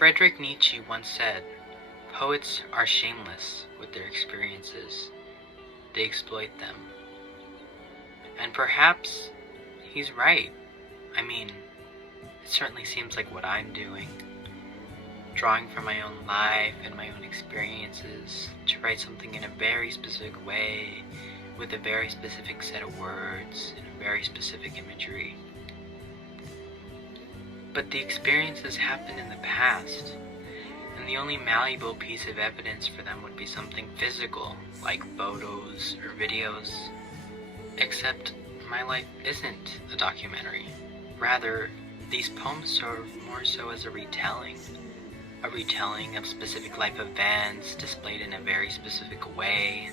Friedrich Nietzsche once said, "Poets are shameless with their experiences. They exploit them." And perhaps he's right. I mean, it certainly seems like what I'm doing. Drawing from my own life and my own experiences to write something in a very specific way, with a very specific set of words and a very specific imagery. But the experiences happened in the past, and the only malleable piece of evidence for them would be something physical, like photos or videos. Except my life isn't a documentary. Rather, these poems serve more so as a retelling of specific life events displayed in a very specific way.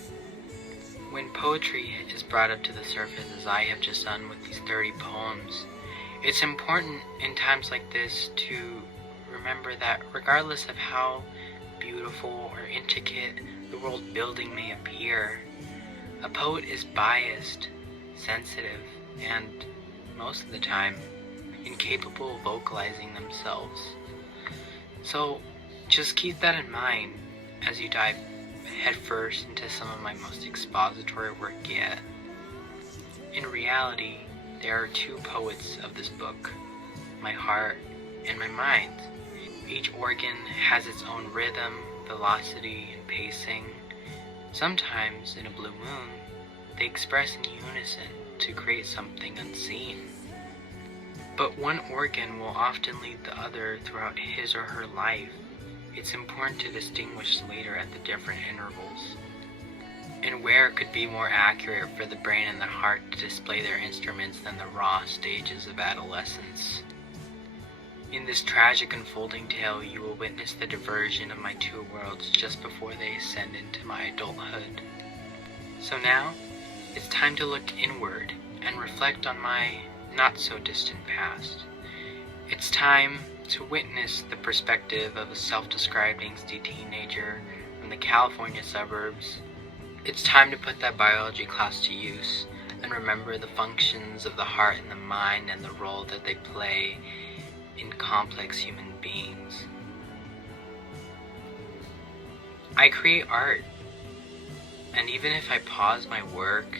When poetry is brought up to the surface, as I have just done with these 30 poems, it's important in times like this to remember that regardless of how beautiful or intricate the world building may appear, a poet is biased, sensitive, and, most of the time, incapable of vocalizing themselves. So just keep that in mind as you dive headfirst into some of my most expository work yet. In reality, there are two poets of this book, my heart and my mind. Each organ has its own rhythm, velocity, and pacing. Sometimes, in a blue moon, they express in unison to create something unseen. But one organ will often lead the other throughout his or her life. It's important to distinguish later at the different intervals, and where it could be more accurate for the brain and the heart to display their instruments than the raw stages of adolescence. In this tragic unfolding tale, you will witness the diversion of my two worlds just before they ascend into my adulthood. So now, it's time to look inward and reflect on my not-so-distant past. It's time to witness the perspective of a self-described angsty teenager from the California suburbs. It's time to put that biology class to use and remember the functions of the heart and the mind and the role that they play in complex human beings. I create art, and even if I pause my work,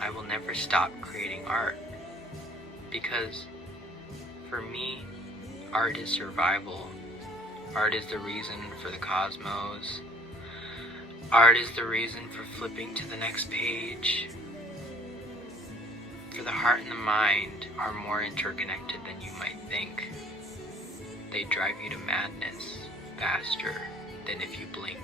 I will never stop creating art. Because, for me, art is survival. Art is the reason for the cosmos. Art is the reason for flipping to the next page. For the heart and the mind are more interconnected than you might think. They drive you to madness faster than if you blink.